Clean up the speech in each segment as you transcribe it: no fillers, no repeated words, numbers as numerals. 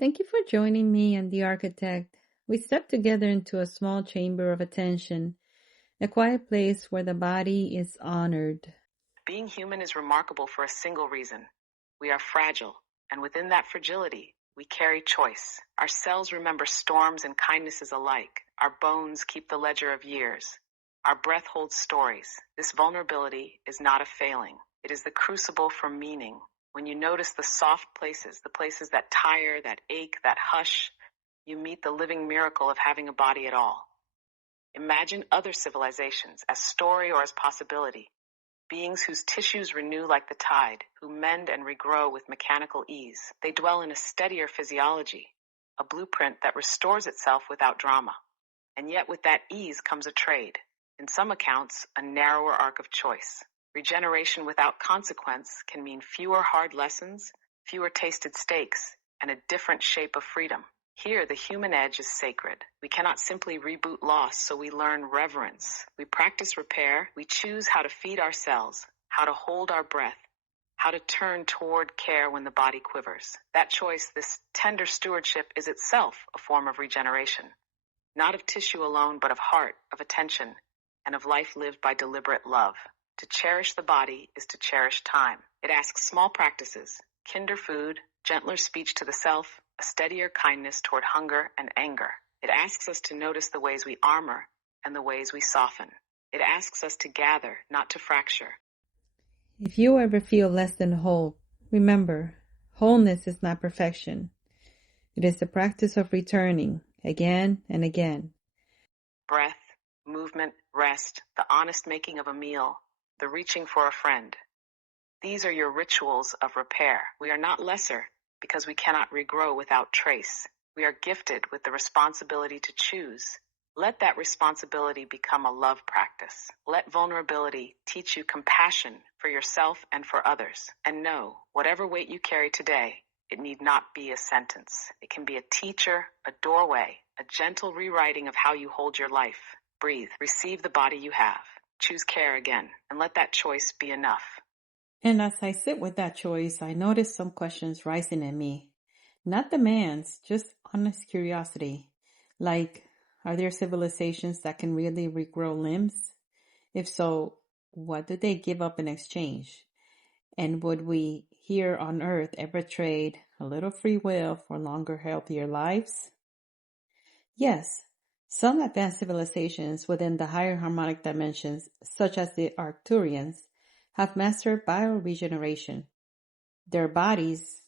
Thank you for joining me and the architect. We step together into a small chamber of attention, a quiet place where the body is honored. Being human is remarkable for a single reason. We are fragile, and within that fragility, we carry choice. Our cells remember storms and kindnesses alike. Our bones keep the ledger of years. Our breath holds stories. This vulnerability is not a failing. It is the crucible for meaning. When you notice the soft places, the places that tire, that ache, that hush, you meet the living miracle of having a body at all. Imagine other civilizations as story or as possibility. Beings whose tissues renew like the tide, who mend and regrow with mechanical ease. They dwell in a steadier physiology, a blueprint that restores itself without drama. And yet with that ease comes a trade. In some accounts, a narrower arc of choice. Regeneration without consequence can mean fewer hard lessons, fewer tasted steaks, and a different shape of freedom. Here, the human edge is sacred. We cannot simply reboot loss, so we learn reverence. We practice repair. We choose how to feed ourselves, how to hold our breath, how to turn toward care when the body quivers. That choice, this tender stewardship, is itself a form of regeneration. Not of tissue alone, but of heart, of attention, and of life lived by deliberate love. To cherish the body is to cherish time. It asks small practices, kinder food, gentler speech to the self, a steadier kindness toward hunger and anger. It asks us to notice the ways we armor and the ways we soften. It asks us to gather, not to fracture. If you ever feel less than whole, remember, wholeness is not perfection. It is the practice of returning again and again. Breath, movement, rest, the honest making of a meal, the reaching for a friend. These are your rituals of repair. We are not lesser because we cannot regrow without trace. We are gifted with the responsibility to choose. Let that responsibility become a love practice. Let vulnerability teach you compassion for yourself and for others. And know, whatever weight you carry today, it need not be a sentence. It can be a teacher, a doorway, a gentle rewriting of how you hold your life. Breathe, receive the body you have. Choose care again, and let that choice be enough. And as I sit with that choice, I notice some questions rising in me. Not demands, just honest curiosity. Like, are there civilizations that can really regrow limbs? If so, what do they give up in exchange? And would we here on Earth ever trade a little free will for longer, healthier lives? Yes, some advanced civilizations within the higher harmonic dimensions, such as the Arcturians, have mastered bioregeneration. Their bodies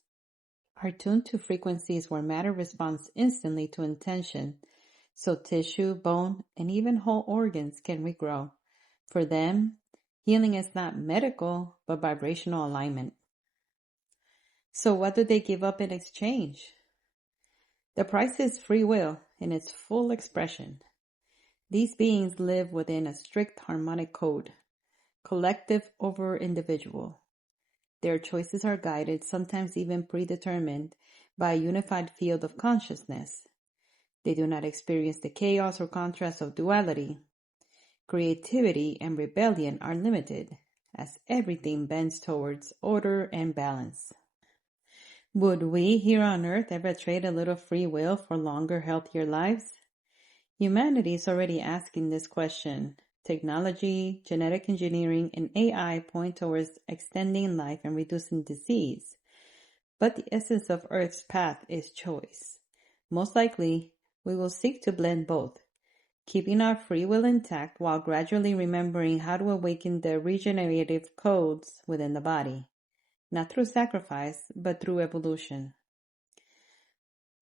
are tuned to frequencies where matter responds instantly to intention, so tissue, bone, and even whole organs can regrow. For them, healing is not medical, but vibrational alignment. So what do they give up in exchange? The price is free will in its full expression. These beings live within a strict harmonic code, collective over individual. Their choices are guided, sometimes even predetermined, by a unified field of consciousness. They do not experience the chaos or contrast of duality. Creativity and rebellion are limited, as everything bends towards order and balance. Would we here on Earth ever trade a little free will for longer, healthier lives? Humanity is already asking this question. Technology, genetic engineering, and AI point towards extending life and reducing disease. But the essence of Earth's path is choice. Most likely, we will seek to blend both, keeping our free will intact while gradually remembering how to awaken the regenerative codes within the body, not through sacrifice, but through evolution.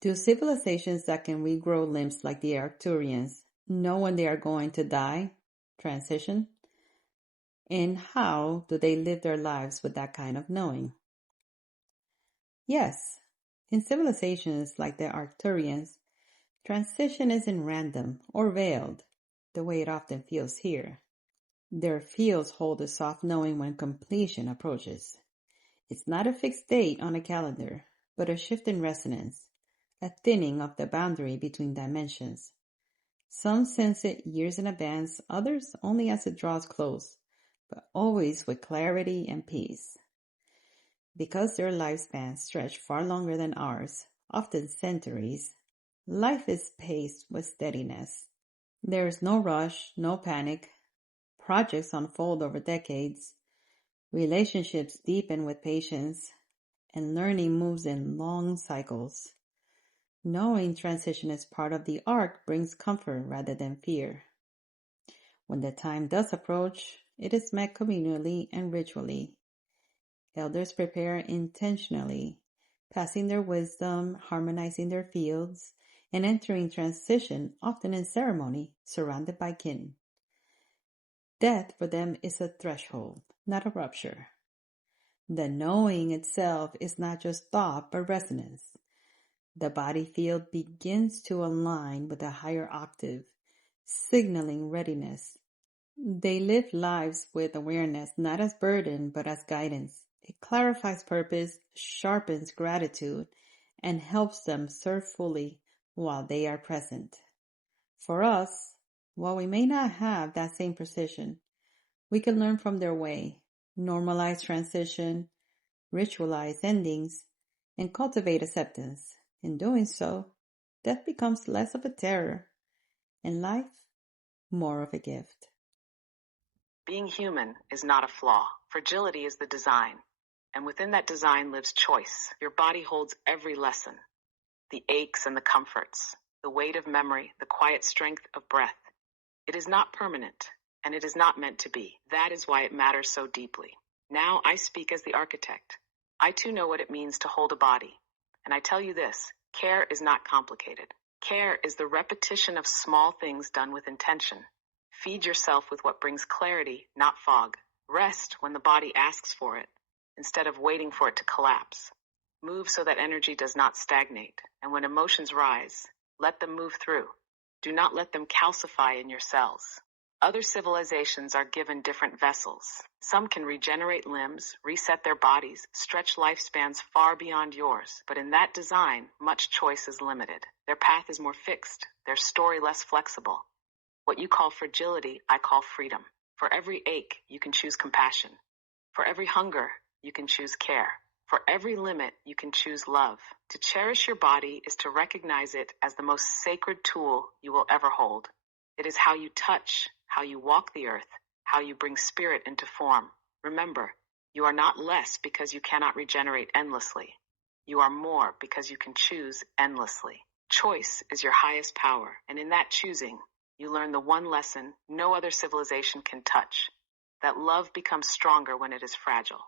Do civilizations that can regrow limbs like the Arcturians know when they are going to die, transition? And how do they live their lives with that kind of knowing? Yes, in civilizations like the Arcturians, transition isn't random or veiled, the way it often feels here. Their fields hold a soft knowing when completion approaches. It's not a fixed date on a calendar, but a shift in resonance, a thinning of the boundary between dimensions. Some sense it years in advance, others only as it draws close, but always with clarity and peace. Because their lifespans stretch far longer than ours, often centuries, life is paced with steadiness. There is no rush, no panic. Projects unfold over decades, relationships deepen with patience, and learning moves in long cycles. Knowing transition is part of the arc brings comfort rather than fear. When the time does approach, it is met communally and ritually. Elders prepare intentionally, passing their wisdom, harmonizing their fields, and entering transition, often in ceremony, surrounded by kin. Death for them is a threshold, not a rupture. The knowing itself is not just thought but resonance. The body field begins to align with a higher octave, signaling readiness. They live lives with awareness, not as burden, but as guidance. It clarifies purpose, sharpens gratitude, and helps them serve fully while they are present. For us, while we may not have that same precision, we can learn from their way, normalize transition, ritualize endings, and cultivate acceptance. In doing so, death becomes less of a terror and life more of a gift. Being human is not a flaw. Fragility is the design. And within that design lives choice. Your body holds every lesson, the aches and the comforts, the weight of memory, the quiet strength of breath. It is not permanent, and it is not meant to be. That is why it matters so deeply. Now I speak as the architect. I too know what it means to hold a body. And I tell you this, care is not complicated. Care is the repetition of small things done with intention. Feed yourself with what brings clarity, not fog. Rest when the body asks for it, instead of waiting for it to collapse. Move so that energy does not stagnate. And when emotions rise, let them move through. Do not let them calcify in your cells. Other civilizations are given different vessels. Some can regenerate limbs, reset their bodies, stretch lifespans far beyond yours. But in that design, much choice is limited. Their path is more fixed, their story less flexible. What you call fragility, I call freedom. For every ache, you can choose compassion. For every hunger, you can choose care. For every limit, you can choose love. To cherish your body is to recognize it as the most sacred tool you will ever hold. It is how you touch, how you walk the earth, how you bring spirit into form. Remember, you are not less because you cannot regenerate endlessly. You are more because you can choose endlessly. Choice is your highest power, and in that choosing, you learn the one lesson no other civilization can touch, that love becomes stronger when it is fragile.